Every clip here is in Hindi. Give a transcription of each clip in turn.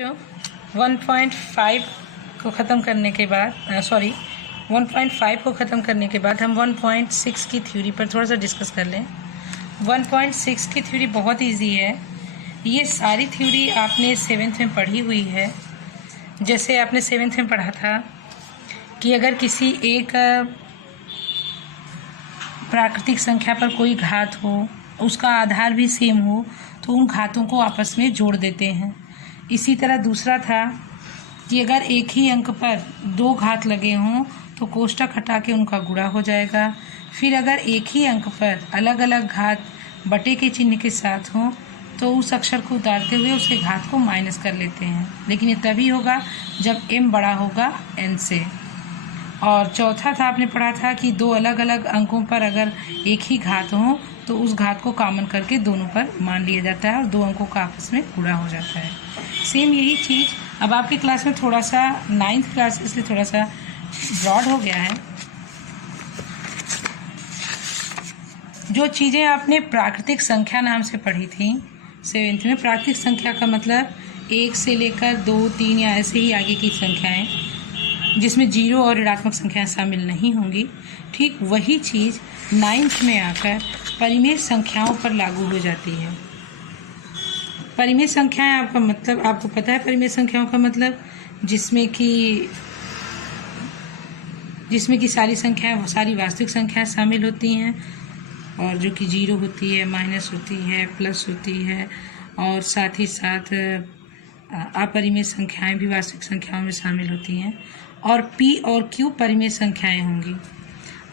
जो 1.5 को ख़त्म करने के बाद 1.5 को ख़त्म करने के बाद हम 1.6 की थ्योरी पर थोड़ा सा डिस्कस कर लें। 1.6 की थ्योरी बहुत इजी है। ये सारी थ्योरी आपने 7th में पढ़ी हुई है। जैसे आपने 7th में पढ़ा था कि अगर किसी एक प्राकृतिक संख्या पर कोई घात हो, उसका आधार भी सेम हो, तो उन घातों को आपस में जोड़ देते हैं। इसी तरह दूसरा था कि अगर एक ही अंक पर 2 घात लगे हों तो कोष्ठक हटा के उनका गुणा हो जाएगा। फिर अगर एक ही अंक पर अलग अलग घात बटे के चिन्ह के साथ हों तो उस अक्षर को उतारते हुए उसके घात को माइनस कर लेते हैं, लेकिन ये तभी होगा जब m बड़ा होगा n से। और चौथा था आपने पढ़ा था कि 2 अलग अलग अंकों पर अगर एक ही घात हो तो उस घात को कॉमन करके दोनों पर मान लिया जाता है और 2 अंकों का आपस में गुणा हो जाता है। सेम यही चीज़ अब आपकी क्लास में थोड़ा सा 9th क्लास इसलिए थोड़ा सा ब्रॉड हो गया है। जो चीज़ें आपने प्राकृतिक संख्या नाम से पढ़ी थी 7th में, प्राकृतिक संख्या का मतलब 1 से लेकर 2, 3 या ऐसे ही आगे की संख्याएं जिसमें 0 और ऋणात्मक संख्याएं शामिल नहीं होंगी, ठीक वही चीज़ 9th में आकर परिमेय संख्याओं पर लागू हो जाती है। परिमेय संख्याएं आपका मतलब आपको पता है। परिमेय संख्याओं का मतलब जिसमें कि सारी संख्याएं, सारी वास्तविक संख्याएं शामिल होती हैं और जो कि 0 होती है, माइनस होती है, प्लस होती है और साथ ही साथ अपरिमेय संख्याएं भी वास्तविक संख्याओं में शामिल होती हैं। और p और q परिमेय संख्याएं होंगी।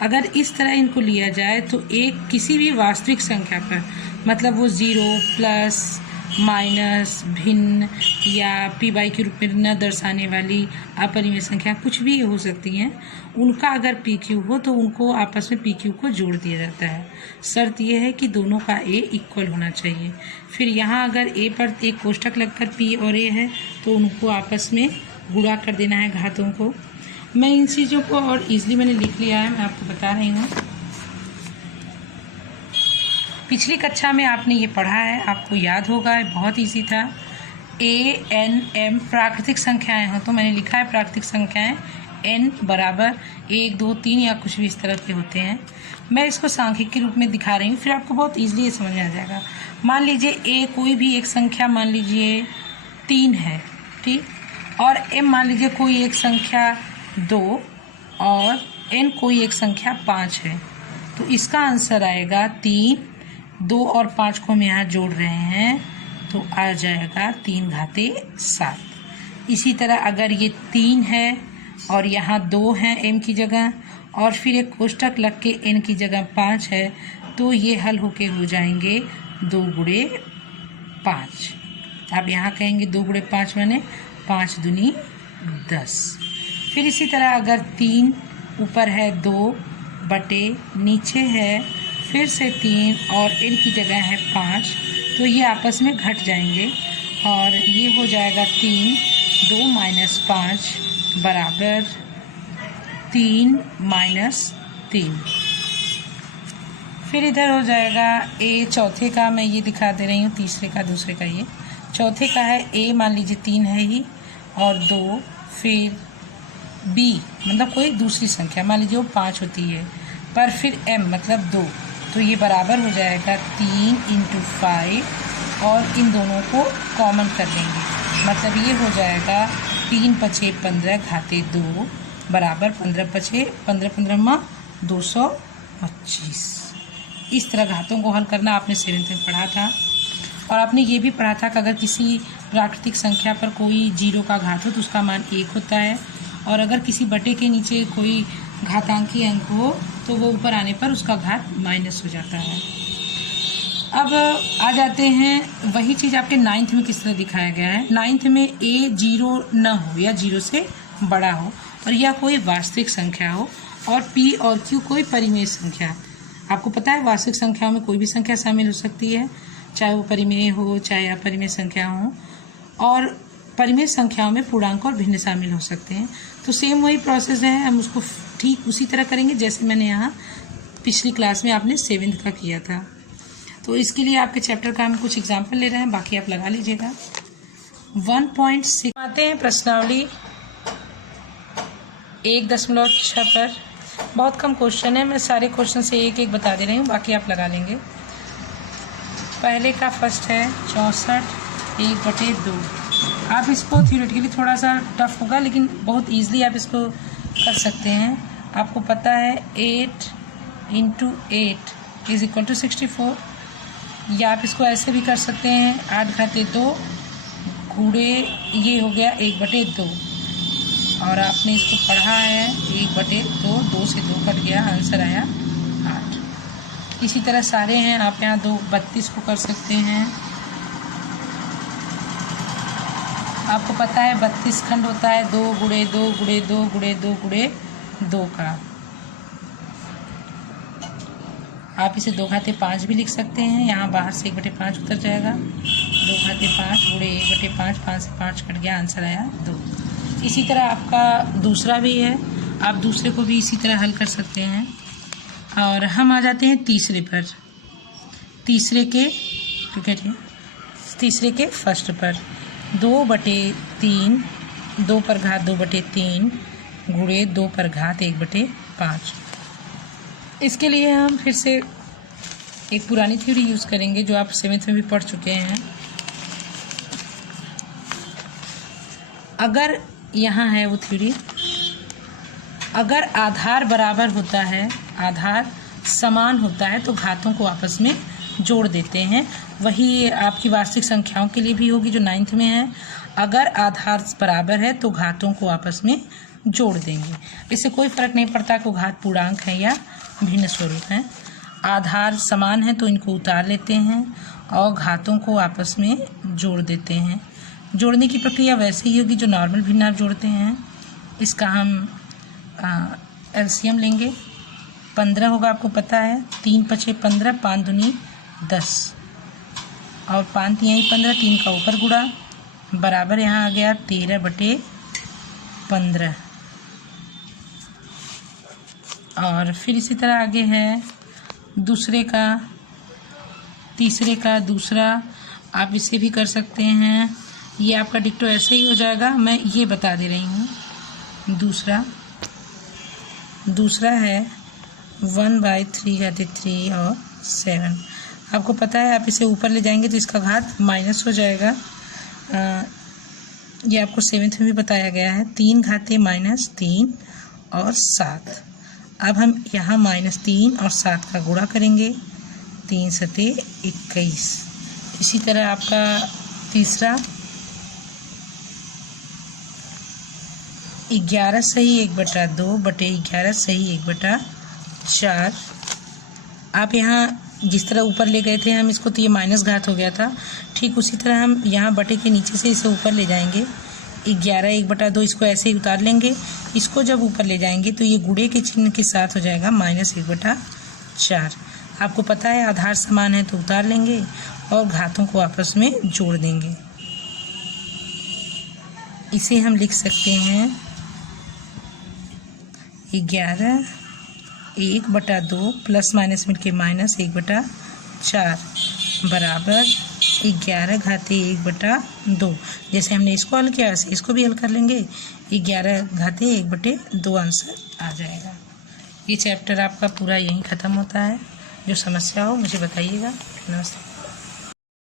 अगर इस तरह इनको लिया जाए तो एक किसी भी वास्तविक संख्या पर मतलब वो 0, प्लस, माइनस, भिन्न या p/q के रूप में न दर्शाने वाली अपरिमेय संख्या कुछ भी हो सकती हैं, उनका अगर pq हो तो उनको आपस में pq को जोड़ दिया जाता है। शर्त यह है कि दोनों का a इक्वल होना चाहिए। फिर यहाँ अगर a पर एक कोष्ठक लगकर p और a है तो उनको आपस में गुणा कर देना है घातों को। मैं इन चीज़ों को और इजीली मैंने लिख लिया है, मैं आपको बता रही हूँ। पिछली कक्षा में आपने ये पढ़ा है, आपको याद होगा, बहुत इजी था। a, n, m प्राकृतिक संख्याएं हो तो मैंने लिखा है प्राकृतिक संख्याएं n बराबर 1, 2, 3 या कुछ भी इस तरह के होते हैं। मैं इसको सांख्यिक के रूप में दिखा रही हूँ, फिर आपको बहुत ईजिली ये समझ में आ जाएगा। मान लीजिए a कोई भी एक संख्या मान लीजिए 3 है, ठीक, और m मान लीजिए कोई एक संख्या 2 और n कोई एक संख्या 5 है, तो इसका आंसर आएगा 3। 2 और 5 को हम यहाँ जोड़ रहे हैं तो आ जाएगा 3 घाते 7। इसी तरह अगर ये 3 है और यहाँ 2 है m की जगह और फिर एक कोष्ठक लग के n की जगह 5 है तो ये हल होके हो जाएंगे 2 गुणे 5। आप यहाँ कहेंगे 2 गुणे 5 माने 5 दूनी 10। फिर इसी तरह अगर 3 ऊपर है 2 बटे नीचे है फिर से 3 और n की जगह है 5 तो ये आपस में घट जाएंगे और ये हो जाएगा 3, 2 माइनस 5 बराबर 3 माइनस 3। फिर इधर हो जाएगा a, चौथे का मैं ये दिखा दे रही हूँ, तीसरे का दूसरे का ये चौथे का है a मान लीजिए 3 है ही और 2, फिर b मतलब कोई दूसरी संख्या मान लीजिए वो 5 होती है, पर फिर m मतलब 2, तो ये बराबर हो जाएगा 3 × 5 और इन दोनों को कॉमन कर लेंगे, मतलब ये हो जाएगा 3 × 5 = 15 घाते 2 बराबर 15 × 5 = 15, 15 = 225। इस तरह घातों को हल करना आपने 7th में पढ़ा था। और आपने ये भी पढ़ा था कि अगर किसी प्राकृतिक संख्या पर कोई 0 का घात हो तो उसका मान 1 होता है और अगर किसी बटे के नीचे कोई घातांकी अंक हो तो वो ऊपर आने पर उसका घात माइनस हो जाता है। अब आ जाते हैं वही चीज़ आपके 9th में किस तरह दिखाया गया है। 9th में a 0 न हो या 0 से बड़ा हो और या कोई वास्तविक संख्या हो और p और q कोई परिमेय संख्या। आपको पता है वास्तविक संख्याओं में कोई भी संख्या शामिल हो सकती है, चाहे वो परिमेय हो चाहे अपरिमेय संख्या हो, और परिमेय संख्याओं में पूर्णांक और भिन्न शामिल हो सकते हैं। तो सेम वही प्रोसेस है, हम उसको ठीक उसी तरह करेंगे जैसे मैंने यहाँ पिछली क्लास में आपने 7th का किया था। तो इसके लिए आपके चैप्टर का हम कुछ एग्जाम्पल ले रहे हैं, बाकी आप लगा लीजिएगा। 1.6 आते हैं प्रश्नावली 1.6 पर। बहुत कम क्वेश्चन है, मैं सारे क्वेश्चन से एक एक बता दे रही हूँ, बाकी आप लगा लेंगे। पहले का फर्स्ट है 64 1/2। आप इसको थ्योरेटिकली थोड़ा सा टफ होगा, लेकिन बहुत ईजिली आप इसको कर सकते हैं। आपको पता है 8 × 8 = 64, या आप इसको ऐसे भी कर सकते हैं 8/2 गुणे ये हो गया 1/2, और आपने इसको पढ़ा है 1/2, 2 से 2 कट गया, आंसर आया 8। इसी तरह सारे हैं, आप यहाँ 32 को कर सकते हैं। आपको पता है 32 खंड होता है 2 × 2 × 2 × 2 × 2 का। आप इसे 2/5 भी लिख सकते हैं, यहाँ बाहर से 1/5 उतर जाएगा। 2/5 गुणे 1/5, 5 से 5 कट गया, आंसर आया 2। इसी तरह आपका दूसरा भी है, आप दूसरे को भी इसी तरह हल कर सकते हैं। और हम आ जाते हैं तीसरे पर, तीसरे के फर्स्ट पर। 2/3 2 पर घात 2/3 गुणे 2 पर घात 1/5। इसके लिए हम फिर से एक पुरानी थ्योरी यूज़ करेंगे जो आप 7th में भी पढ़ चुके हैं। अगर यहाँ है वो थ्योरी, अगर आधार बराबर होता है, आधार समान होता है, तो घातों को आपस में जोड़ देते हैं। वही आपकी वास्तविक संख्याओं के लिए भी होगी जो 9th में है। अगर आधार बराबर है तो घातों को आपस में जोड़ देंगे। इससे कोई फर्क नहीं पड़ता कि घात पूर्णांक है या भिन्न स्वरूप है। आधार समान है तो इनको उतार लेते हैं और घातों को आपस में जोड़ देते हैं। जोड़ने की प्रक्रिया वैसे ही होगी जो नॉर्मल भिन्नांक जोड़ते हैं। इसका हम एलसीएम लेंगे। 15 होगा, आपको पता है। 3 × 5 = 15, 5 दूनी 10 और 5 × 3 = 15, 3 का ऊपर गुणा बराबर यहाँ आ गया 13/15। और फिर इसी तरह आगे है तीसरे का दूसरा, आप इसे भी कर सकते हैं। ये आपका डिक्टो ऐसे ही हो जाएगा, मैं ये बता दे रही हूँ। दूसरा है 1/3 और 7। आपको पता है आप इसे ऊपर ले जाएंगे तो इसका घात माइनस हो जाएगा। ये आपको 7th में भी बताया गया है। 3 घाते -3 और 7। अब हम यहाँ -3 और 7 का गुणा करेंगे। 3 × 7 = 21। इसी तरह आपका तीसरा 11 सही 1/2 बटे 11 सही 1/4। आप यहाँ जिस तरह ऊपर ले गए थे हम इसको, तो ये माइनस घात हो गया था। ठीक उसी तरह हम यहाँ बटे के नीचे से इसे ऊपर ले जाएंगे। 11 1/2 इसको ऐसे ही उतार लेंगे। इसको जब ऊपर ले जाएंगे तो ये गुणे के चिन्ह के साथ हो जाएगा -1/4। आपको पता है आधार समान है तो उतार लेंगे और घातों को आपस में जोड़ देंगे। इसे हम लिख सकते हैं 11 1/2 प्लस माइनस मिल के -1/4 बराबर 11 घाते 1/2। जैसे हमने इसको हल किया वैसे इसको भी हल कर लेंगे। 11 घाते 1/2 आंसर आ जाएगा। ये चैप्टर आपका पूरा यहीं ख़त्म होता है। जो समस्या हो मुझे बताइएगा। नमस्ते।